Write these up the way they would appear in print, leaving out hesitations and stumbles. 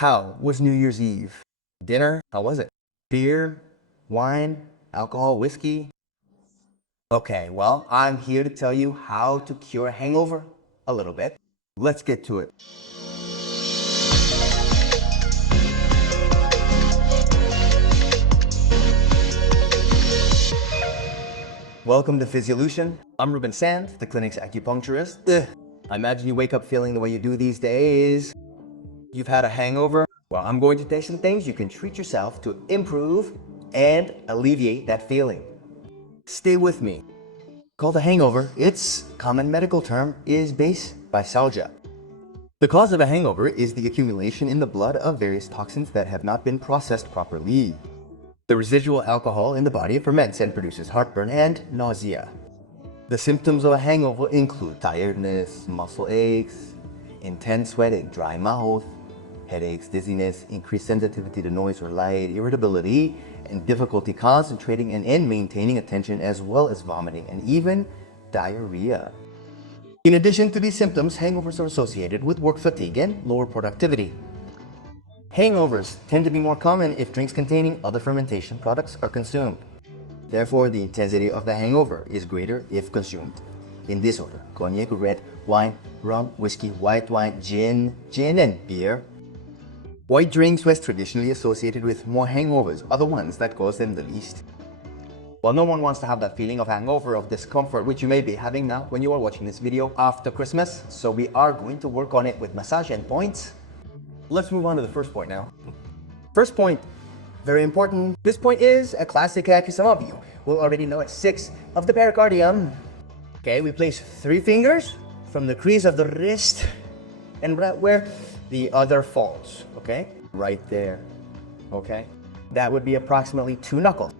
How was New Year's Eve? Dinner? How was it? Beer? Wine? Alcohol? Whiskey? Okay, well, I'm here to tell you how to cure a hangover a little bit. Let's get to it. Welcome to Fisiolution. I'm Ruben Sand, the clinic's acupuncturist. I imagine you wake up feeling the way you do these days. You've had a hangover. Well, I'm going to tell you some things you can treat yourself to improve and alleviate that feeling. Stay with me. Called a hangover, its common medical term is base bisalgia. The cause of a hangover is the accumulation in the blood of various toxins that have not been processed properly. The residual alcohol in the body ferments and produces heartburn and nausea. The symptoms of a hangover include tiredness, muscle aches, intense sweating, dry mouth, headaches, dizziness, increased sensitivity to noise or light, irritability, and difficulty concentrating and maintaining attention, as well as vomiting and even diarrhea. In addition to these symptoms, hangovers are associated with work fatigue and lower productivity. Hangovers tend to be more common if drinks containing other fermentation products are consumed. Therefore, the intensity of the hangover is greater if consumed in this order: cognac, red wine, rum, whiskey, white wine, gin, and beer. White drinks, which traditionally associated with more hangovers, are the ones that cause them the least. Well, no one wants to have that feeling of hangover, of discomfort, which you may be having now when you are watching this video after Christmas. So we are going to work on it with massage and points. Let's move on to the first point now. First point, very important. This point is a classic hack. Some of you will already know it. 6 of the pericardium. Okay, we place 3 fingers from the crease of the wrist and right where the other falls. Okay, right there. Okay, that would be approximately 2 knuckles.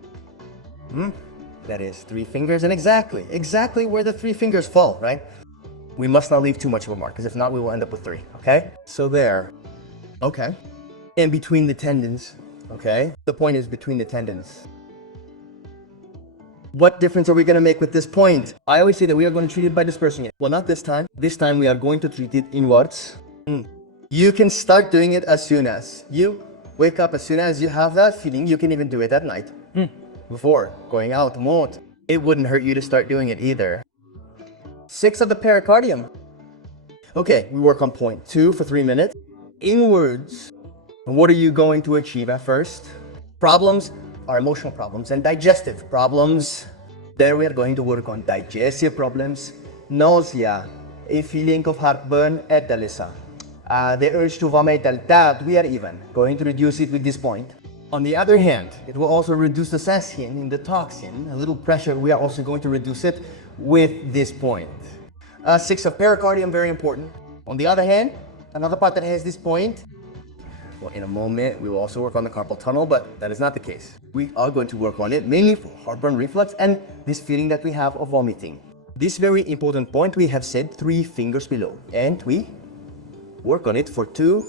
That is 3 fingers, and exactly where the 3 fingers fall, right? We must not leave too much of a mark, because if not, we will end up with 3. Okay, so there. Okay, and between the tendons. Okay, the point is between the tendons. What difference are we going to make with this point? I always say that we are going to treat it by dispersing it. Well, not this time. This time we are going to treat it inwards. You can start doing it as soon as you wake up. As soon as you have that feeling, you can even do it at night. Before going out, won't. It wouldn't hurt you to start doing it either. 6 of the pericardium. Okay, we work on point 2 for 3 minutes. Inwards. What are you going to achieve at first? Problems are emotional problems and digestive problems. There we are going to work on digestive problems, nausea, a feeling of heartburn at Delisa, the urge to vomit at that. We are even going to reduce it with this point. On the other hand, it will also reduce the session in the toxin, a little pressure. We are also going to reduce it with this point. 6 of pericardium, very important. On the other hand, another part that has this point, well, in a moment, we will also work on the carpal tunnel, but that is not the case. We are going to work on it mainly for heartburn reflux and this feeling that we have of vomiting. This very important point, we have said 3 fingers below, and we work on it for 2.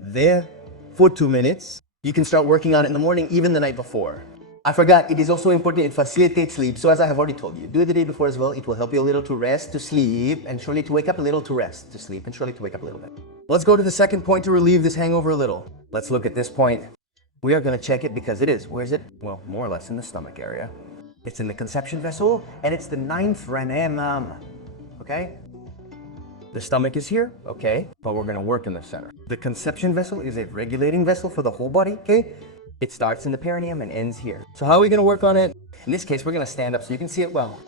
There for 2 minutes. You can start working on it in the morning, even the night before. I forgot, it is also important, it facilitates sleep. So as I have already told you, do it the day before as well. It will help you a little to rest, to sleep, and surely to wake up a little to rest, to sleep, and surely to wake up a little bit. Let's go to the second point to relieve this hangover a little. Let's look at this point. We are going to check it because it is. Where is it? Well, more or less in the stomach area. It's in the conception vessel, and it's the 9th renum. Okay? The stomach is here, okay, but we're going to work in the center. The conception vessel is a regulating vessel for the whole body, okay? It starts in the perineum and ends here. So how are we going to work on it? In this case, we're going to stand up so you can see it well.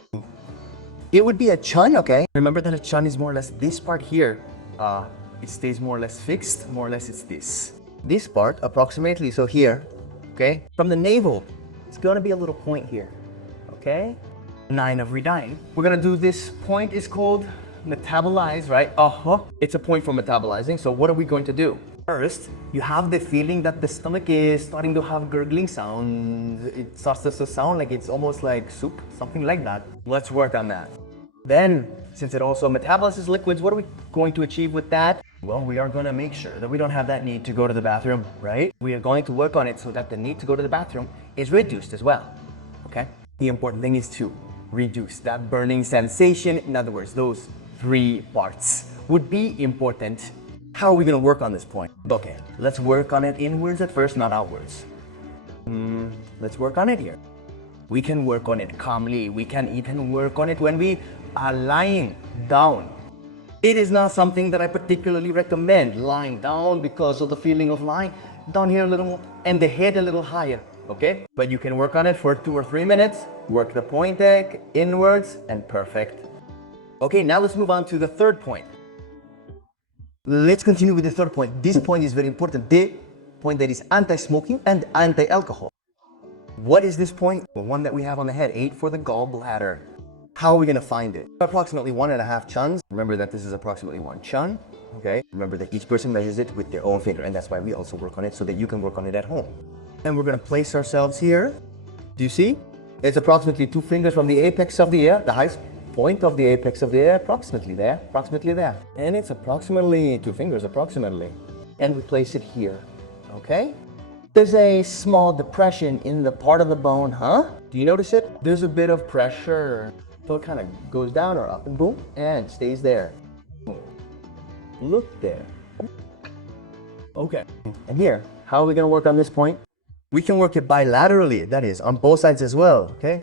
It would be a chun, okay? Remember that a chun is more or less this part here. It stays more or less fixed. More or less it's this. This part, approximately, so here, okay? From the navel, it's going to be a little point here, okay? 9 of Redine. We're going to do this point is called metabolize, right? It's a point for metabolizing. So what are we going to do? First, you have the feeling that the stomach is starting to have gurgling sounds. It starts to sound like it's almost like soup, something like that. Let's work on that. Then, since it also metabolizes liquids, what are we going to achieve with that? Well, we are going to make sure that we don't have that need to go to the bathroom, right? We are going to work on it so that the need to go to the bathroom is reduced as well, okay? The important thing is to reduce that burning sensation. In other words, those 3 parts would be important How are we going to work on this point? Okay, let's work on it inwards at first, not outwards. Let's work on it here. We can work on it calmly. We can even work on it when we are lying down. It is not something that I particularly recommend, lying down, because of the feeling of lying down here a little and the head a little higher, okay? But you can work on it for 2 or 3 minutes, work the point deck inwards, and perfect. Okay, now let's move on to the third point. Let's continue with the third point. This point is very important. The point that is anti-smoking and anti-alcohol. What is this point? The one that we have on the head, 8 for the gallbladder. How are we going to find it? Approximately 1.5 chuns. Remember that this is approximately 1 chun. Okay. Remember that each person measures it with their own finger, and that's why we also work on it so that you can work on it at home. And we're going to place ourselves here. Do you see? It's approximately 2 fingers from the apex of the ear, the highest point of the apex of the ear, approximately there. And it's approximately 2 fingers, approximately. And we place it here. Okay. There's a small depression in the part of the bone, huh? Do you notice it? There's a bit of pressure. So it kind of goes down or up and boom, and stays there. Look there. Okay. And here, how are we going to work on this point? We can work it bilaterally, that is, on both sides as well, okay?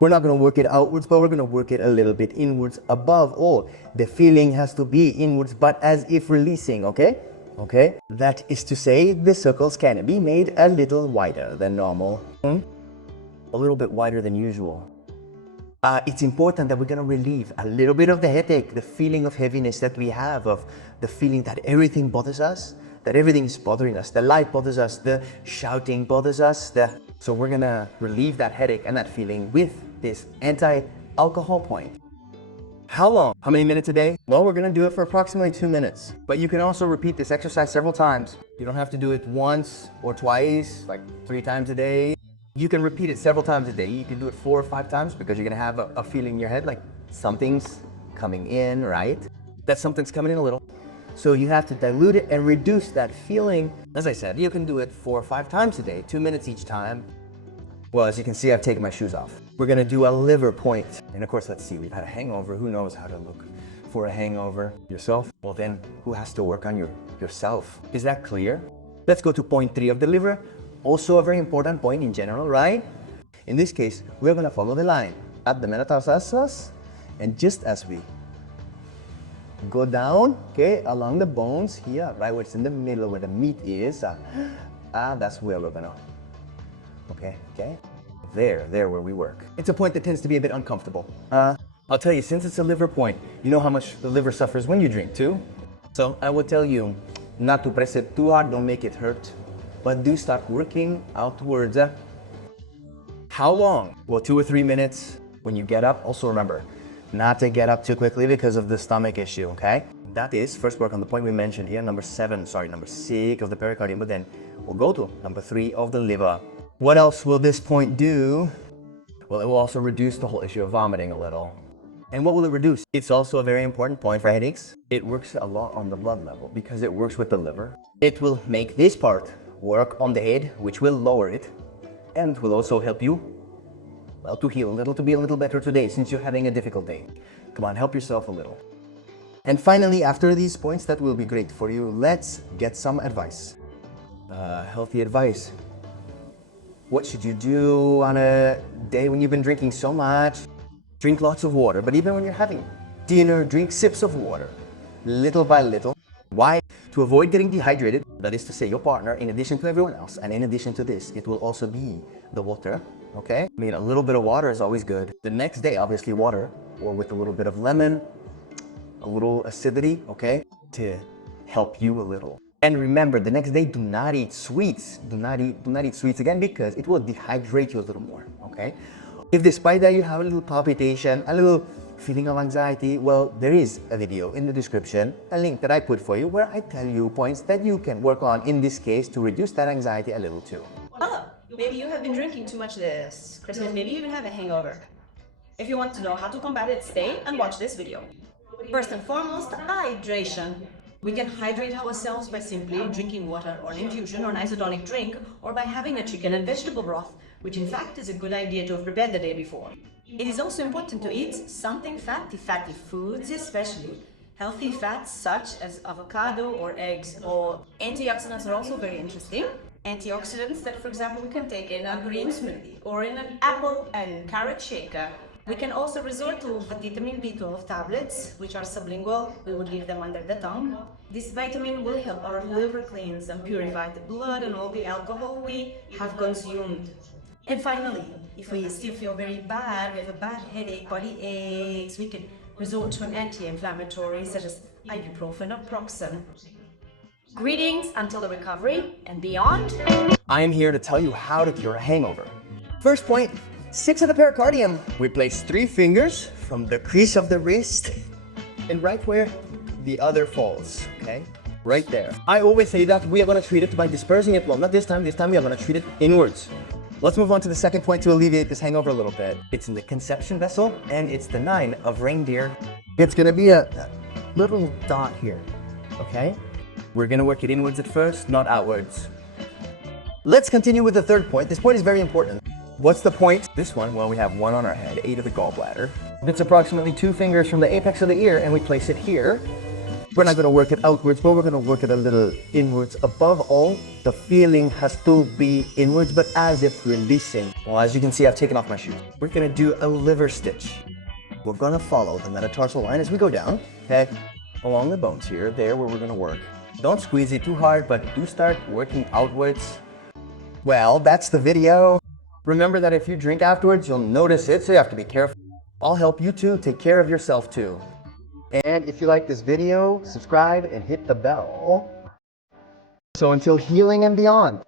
We're not going to work it outwards, but we're going to work it a little bit inwards above all. The feeling has to be inwards, but as if releasing, okay? Okay? That is to say, the circles can be made a little wider than normal. A little bit wider than usual. It's important that we're going to relieve a little bit of the headache, the feeling of heaviness that we have, of the feeling that everything bothers us, that everything is bothering us, the light bothers us, the shouting bothers us. So we're going to relieve that headache and that feeling with this anti-alcohol point. How long? How many minutes a day? Well, we're going to do it for approximately 2 minutes. But you can also repeat this exercise several times. You don't have to do it once or twice, like 3 times a day. You can repeat it several times a day. You can do it 4 or 5 times because you're going to have a feeling in your head like something's coming in, right? That something's coming in a little. So you have to dilute it and reduce that feeling. As I said, you can do it 4 or 5 times a day, 2 minutes each time. Well, as you can see, I've taken my shoes off. We're going to do a liver point. And of course, let's see, we've had a hangover. Who knows how to look for a hangover? Yourself? Well, then who has to work on yourself? Is that clear? Let's go to point 3 of the liver. Also a very important point in general, right? In this case, we're going to follow the line at the metatarsals, and just as we go down, okay, along the bones here, right where it's in the middle where the meat is, that's where we're going to, okay, there where we work. It's a point that tends to be a bit uncomfortable. I'll tell you, since it's a liver point, you know how much the liver suffers when you drink too. So I will tell you not to press it too hard, don't make it hurt. But do start working outwards. How long? Well, 2 or 3 minutes when you get up. Also remember, not to get up too quickly because of the stomach issue, okay? That is, first work on the point we mentioned here, number 6 of the pericardium, but then we'll go to number 3 of the liver. What else will this point do? Well, it will also reduce the whole issue of vomiting a little. And what will it reduce? It's also a very important point for headaches. It works a lot on the blood level because it works with the liver. It will make this part work on the head, which will lower it and will also help you, well, to heal a little, to be a little better today since you're having a difficult day. Come on, help yourself a little. And finally, after these points that will be great for you, let's get some advice. Healthy advice. What should you do on a day when you've been drinking so much? Drink lots of water, but even when you're having dinner, drink sips of water, little by little. Why? To avoid getting dehydrated, that is to say your partner, in addition to everyone else, and in addition to this, it will also be the water, okay? I mean, a little bit of water is always good. The next day, obviously water, or with a little bit of lemon, a little acidity, okay? To help you a little. And remember, the next day, do not eat sweets. Do not eat sweets again because it will dehydrate you a little more, okay? If despite that you have a little palpitation, a little feeling of anxiety, well, there is a video in the description, a link that I put for you where I tell you points that you can work on in this case to reduce that anxiety a little too. Oh, maybe you have been drinking too much this Christmas, maybe you even have a hangover. If you want to know how to combat it, stay and watch this video. First and foremost, hydration. We can hydrate ourselves by simply drinking water or an infusion or an isotonic drink, or by having a chicken and vegetable broth, which in fact is a good idea to have prepared the day before. It is also important to eat something fatty foods especially, Healthy fats such as avocado or eggs or antioxidants are also very interesting. Antioxidants that, for example, we can take in a green smoothie or in an apple and carrot shaker. We can also resort to vitamin B12 tablets, which are sublingual. We would leave them under the tongue. This vitamin will help our liver cleanse and purify the blood and all the alcohol we have consumed. And finally, if we still feel very bad, we have a bad headache, body aches, we can resort to an anti-inflammatory such as ibuprofen or Proxen. Greetings until the recovery and beyond. I am here to tell you how to cure a hangover. First point, 6 of the pericardium. We place 3 fingers from the crease of the wrist and right where the other falls, okay? Right there. I always say that we are gonna treat it by dispersing it. Well, not this time we are gonna treat it inwards. Let's move on to the second point to alleviate this hangover a little bit. It's in the conception vessel and it's the 9 of reindeer. It's gonna be a little dot here, okay? We're gonna work it inwards at first, not outwards. Let's continue with the third point. This point is very important. What's the point? This one, well, we have 1 on our head, 8 of the gallbladder. It's approximately 2 fingers from the apex of the ear and we place it here. We're not gonna work it outwards, but we're gonna work it a little inwards. Above all, the feeling has to be inwards, but as if releasing. Well, as you can see, I've taken off my shoes. We're gonna do a liver stitch. We're gonna follow the metatarsal line as we go down, okay? Along the bones here, there where we're gonna work. Don't squeeze it too hard, but do start working outwards. Well, that's the video. Remember that if you drink afterwards, you'll notice it, so you have to be careful. I'll help you too. Take care of yourself too. And if you like this video, subscribe and hit the bell. So until healing and beyond.